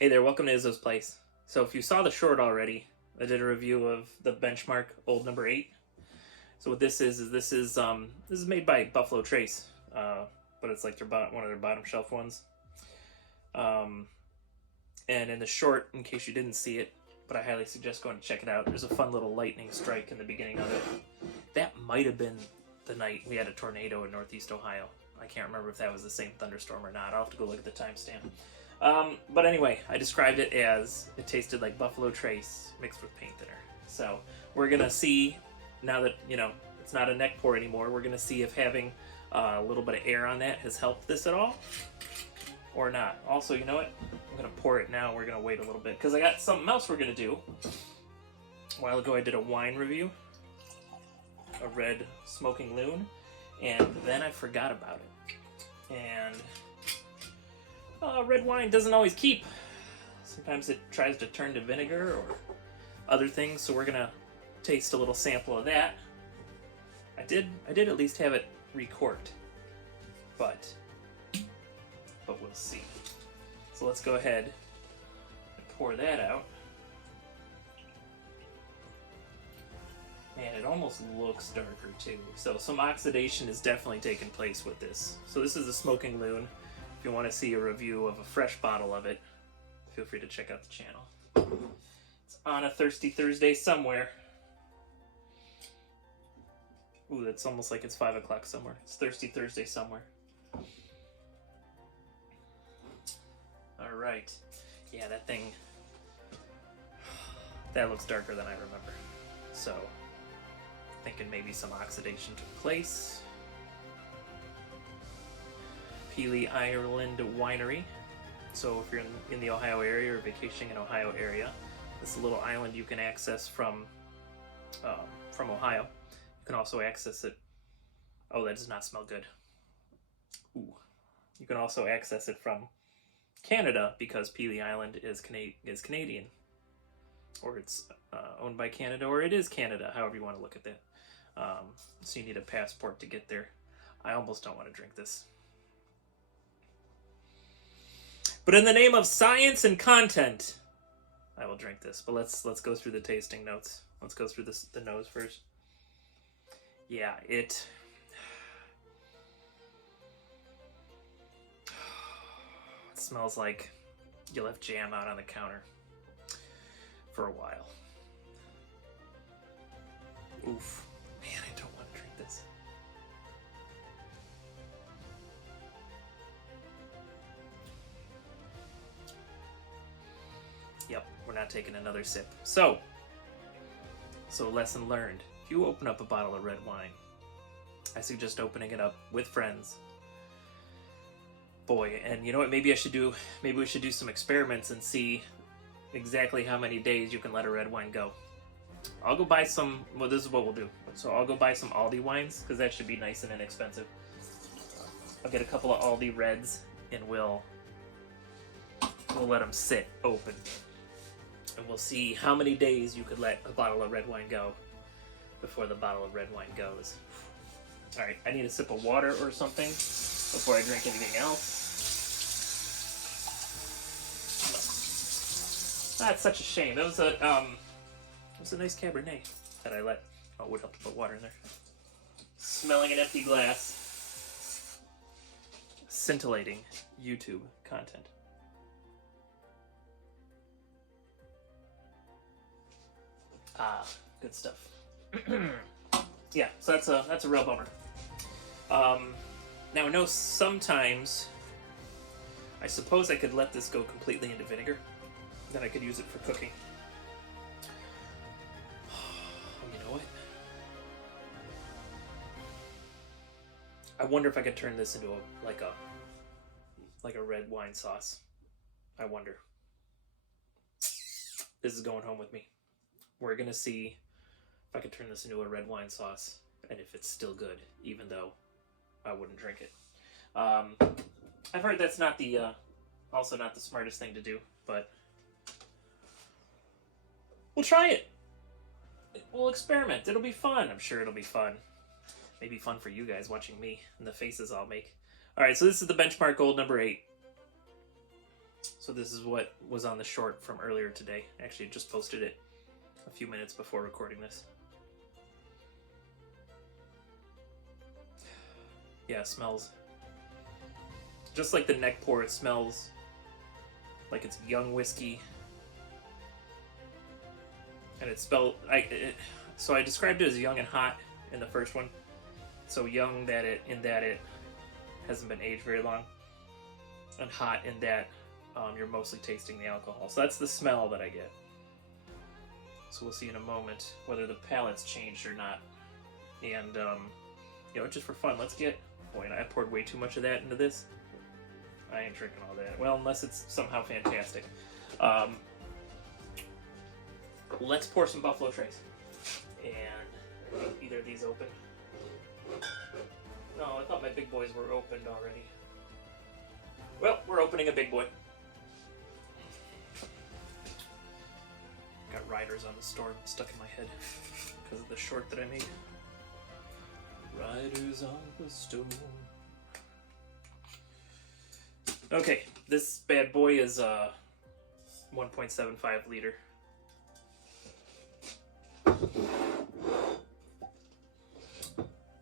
Hey there, welcome to Izzo's Place. So if you saw the short already, I did a review of the Benchmark Old Number 8. So what this is made by Buffalo Trace, but it's like one of their bottom shelf ones. Um, and in the short, in case you didn't see it, but I highly suggest going to check it out. There's a fun little lightning strike in the beginning of it. That might have been the night we had a tornado in Northeast Ohio. I can't remember if that was the same thunderstorm or not. I'll have to go look at the timestamp. But anyway, I described it as it tasted like Buffalo Trace mixed with paint thinner. So we're gonna see, now that it's not a neck pour anymore, we're gonna see if having a little bit of air on that has helped this at all or not. Also, you know what? I'm gonna pour it now. We're gonna wait a little bit because I got something else we're gonna do. A while ago, I did a wine review, a red smoking loon, and then I forgot about it. And red wine doesn't always keep. Sometimes it tries to turn to vinegar or other things, so we're gonna taste a little sample of that. I did at least have it recorked, but we'll see. So let's go ahead and pour that out. And it almost looks darker too. So some oxidation is definitely taking place with this. So this is a Smoking Loon. If you want to see a review of a fresh bottle of it, feel free to check out the channel. It's on a Thirsty Thursday somewhere. Ooh, that's almost like it's 5 o'clock somewhere. It's Thirsty Thursday somewhere. Alright. Yeah, that looks darker than I remember. So, thinking maybe some oxidation took place. Pelee Island Winery. So if you're in the Ohio area or vacationing in Ohio area, this is a little island you can access from Ohio. You can also access it. Oh, that does not smell good. Ooh. You can also access it from Canada because Pelee Island is Canadian, or it's owned by Canada, or it is Canada. However you want to look at that. So you need a passport to get there. I almost don't want to drink this. But in the name of science and content, I will drink this. But let's go through the tasting notes. Let's go through the nose first. Yeah, it smells like you left jam out on the counter for a while. Oof. Man, I don't want to drink this. Yep, we're not taking another sip. So lesson learned. If you open up a bottle of red wine, I suggest opening it up with friends. Boy, and you know what? Maybe we should do some experiments and see exactly how many days you can let a red wine go. I'll go buy some. Well, this is what we'll do. So I'll go buy some Aldi wines because that should be nice and inexpensive. I'll get a couple of Aldi Reds and we'll let them sit open, and we'll see how many days you could let a bottle of red wine go before the bottle of red wine goes. All right, I need a sip of water or something before I drink anything else. That's such a shame. It was a nice Cabernet that I let. Oh, it would help to put water in there. Smelling an empty glass. Scintillating YouTube content. Ah, good stuff. Yeah, so that's a real bummer. Now I know sometimes I suppose I could let this go completely into vinegar. Then I could use it for cooking. You know what? I wonder if I could turn this into a red wine sauce. I wonder. This is going home with me. We're gonna see if I could turn this into a red wine sauce and if it's still good, even though I wouldn't drink it. I've heard that's not also not the smartest thing to do, but we'll try it. We'll experiment. It'll be fun. I'm sure it'll be fun. Maybe fun for you guys watching me and the faces I'll make. All right, so this is the Benchmark Gold number 8. So this is what was on the short from earlier today. Actually, just posted it a few minutes before recording this. Yeah, it smells just like the neck pour. It smells like it's young whiskey, and it's spelled. So I described it as young and hot in the first one. So young that it hasn't been aged very long, and hot in that you're mostly tasting the alcohol. So that's the smell that I get. So we'll see in a moment whether the palate's changed or not. And you know, just for fun, let's get. Boy, I poured way too much of that into this. I ain't drinking all that. Well, unless it's somehow fantastic. Let's pour some Buffalo Trace. And either of these open. No, I thought my big boys were opened already. Well, we're opening a big boy. Got Riders on the Storm stuck in my head because of the short that I made. Riders on the Storm. Okay, this bad boy is 1.75 liter.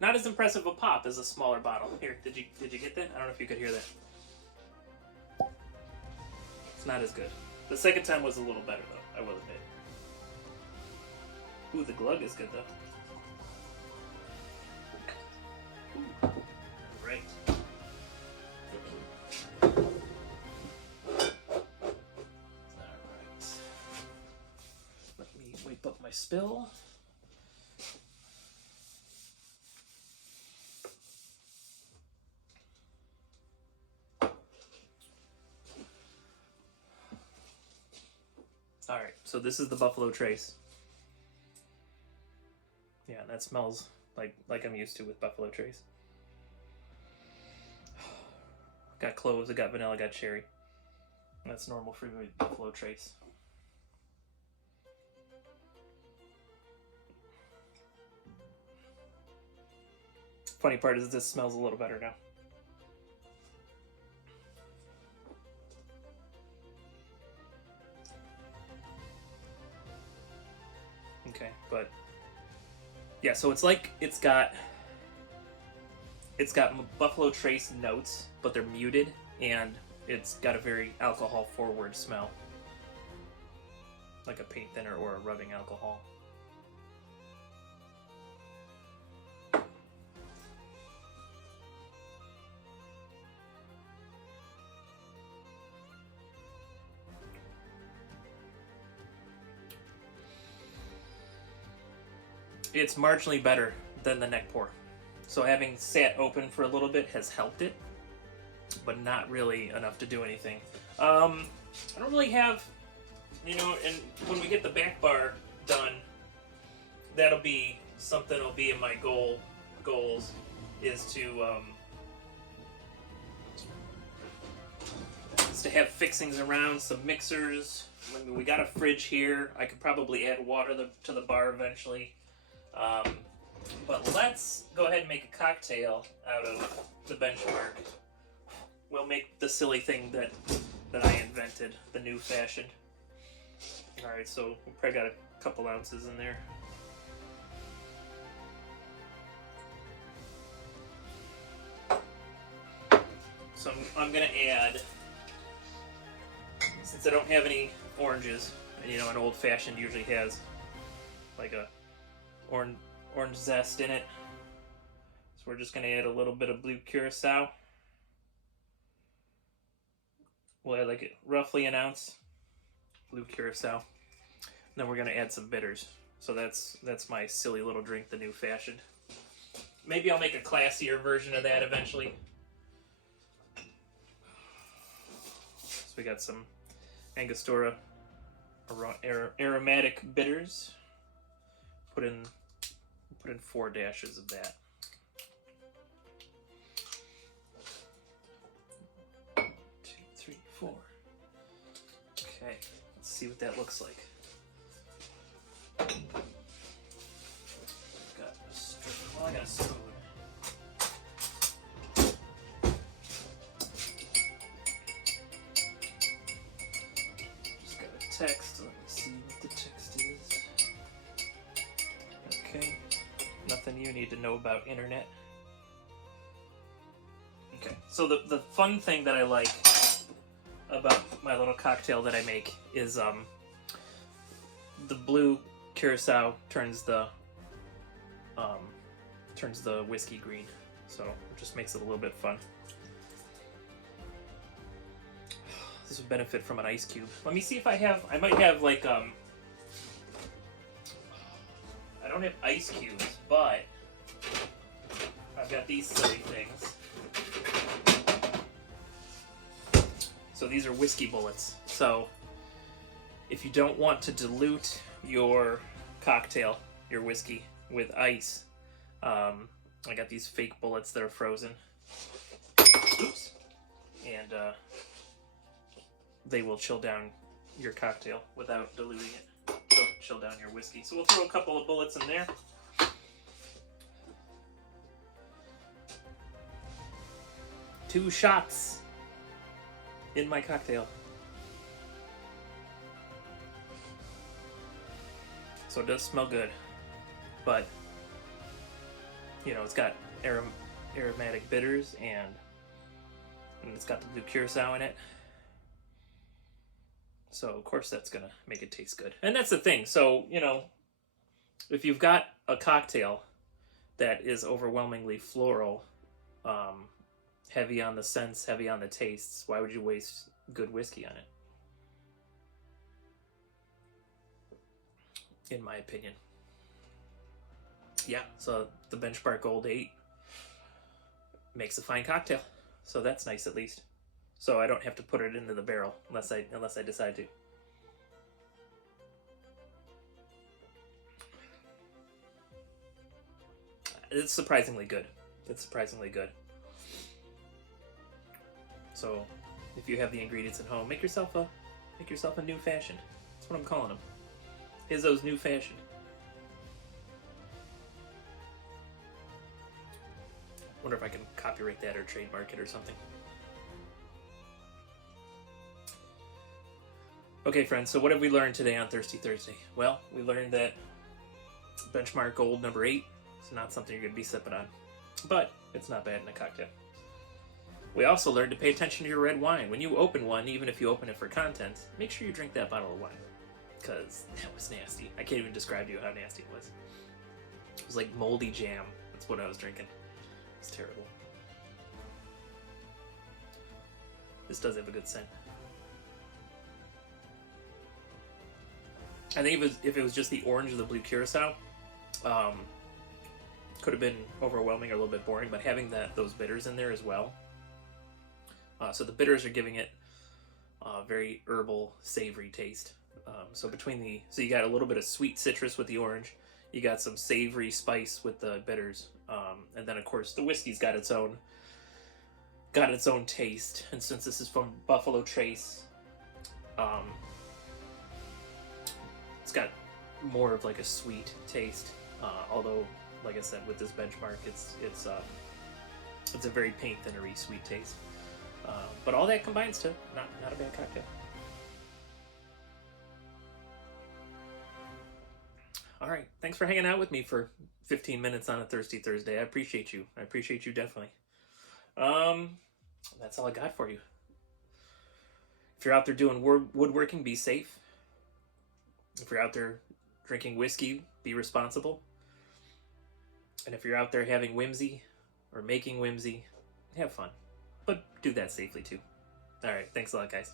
Not as impressive a pop as a smaller bottle. Here, did you get that? I don't know if you could hear that. It's not as good. The second time was a little better though, I will admit. Ooh, the glug is good though. Right. Alright. Let me wipe up my spill. Alright, so this is the Buffalo Trace. Yeah, that smells like I'm used to with Buffalo Trace. Got cloves, I got vanilla, I got cherry. That's normal for me with Buffalo Trace. Funny part is this smells a little better now. Okay, but yeah, so it's like it's got Buffalo Trace notes, but they're muted, and it's got a very alcohol forward smell, like a paint thinner or a rubbing alcohol. It's marginally better than the neck pour. So having sat open for a little bit has helped it, but not really enough to do anything. I don't really have, you know, and when we get the back bar done, that'll be something that'll be in my goals is to have fixings around, some mixers. I mean, we got a fridge here. I could probably add water to the bar eventually. But let's go ahead and make a cocktail out of the Benchmark. We'll make the silly thing that I invented, the new fashioned. Alright, so we probably got a couple ounces in there. So I'm gonna add, since I don't have any oranges, and you know an old fashioned usually has like a orange zest in it. So we're just going to add a little bit of blue curacao. We'll add like roughly an ounce blue curacao. And then we're going to add some bitters. So that's my silly little drink, the new fashioned. Maybe I'll make a classier version of that eventually. So we got some Angostura aromatic bitters. Put in 4 dashes of that. 1, 2, 3, 4. Okay, let's see what that looks like. I got a spoon. text. Let me see what the text is. Okay. Nothing you need to know about internet. Okay. So the fun thing that I like about my little cocktail that I make is the blue curacao turns the whiskey green. So it just makes it a little bit fun. This would benefit from an ice cube. Let me see if I might have like I don't have ice cubes, but I've got these silly things. So these are whiskey bullets. So if you don't want to dilute your cocktail, your whiskey, with ice, I got these fake bullets that are frozen. Oops. And they will chill down your cocktail without diluting it. They'll chill down your whiskey. So we'll throw a couple of bullets in there. 2 shots in my cocktail. So it does smell good, but you know, it's got aromatic bitters and it's got the blue curacao in it. So of course that's gonna make it taste good. And that's the thing. So, you know, if you've got a cocktail that is overwhelmingly floral, heavy on the scents, heavy on the tastes, why would you waste good whiskey on it? In my opinion. Yeah, so the Benchmark Old 8 makes a fine cocktail. So that's nice at least. So I don't have to put it into the barrel unless I decide to. It's surprisingly good. It's surprisingly good. So if you have the ingredients at home, make yourself a new fashioned. That's what I'm calling them. Izzo's New Fashioned. Wonder if I can copyright that or trademark it or something. Okay, friends, so what have we learned today on Thirsty Thursday? Well, we learned that Benchmark Gold number 8 is not something you're going to be sipping on, but it's not bad in a cocktail. We also learned to pay attention to your red wine. When you open one, even if you open it for content, make sure you drink that bottle of wine, because that was nasty. I can't even describe to you how nasty it was. It was like moldy jam. That's what I was drinking. It was terrible. This does have a good scent. I think if it was just the orange or the blue curacao, could have been overwhelming or a little bit boring, but having those bitters in there as well. So the bitters are giving it a very herbal, savory taste. So you got a little bit of sweet citrus with the orange, you got some savory spice with the bitters, and then of course the whiskey's got its own taste. And since this is from Buffalo Trace, it's got more of like a sweet taste. Although, like I said, with this Benchmark, it's a very paint thinnery sweet taste. But all that combines to not a bad cocktail. All right, thanks for hanging out with me for 15 minutes on a Thirsty Thursday. I appreciate you. I appreciate you definitely. That's all I got for you. If you're out there doing woodworking, be safe. If you're out there drinking whiskey, be responsible. And if you're out there having whimsy or making whimsy, have fun. But do that safely too. All right, thanks a lot, guys.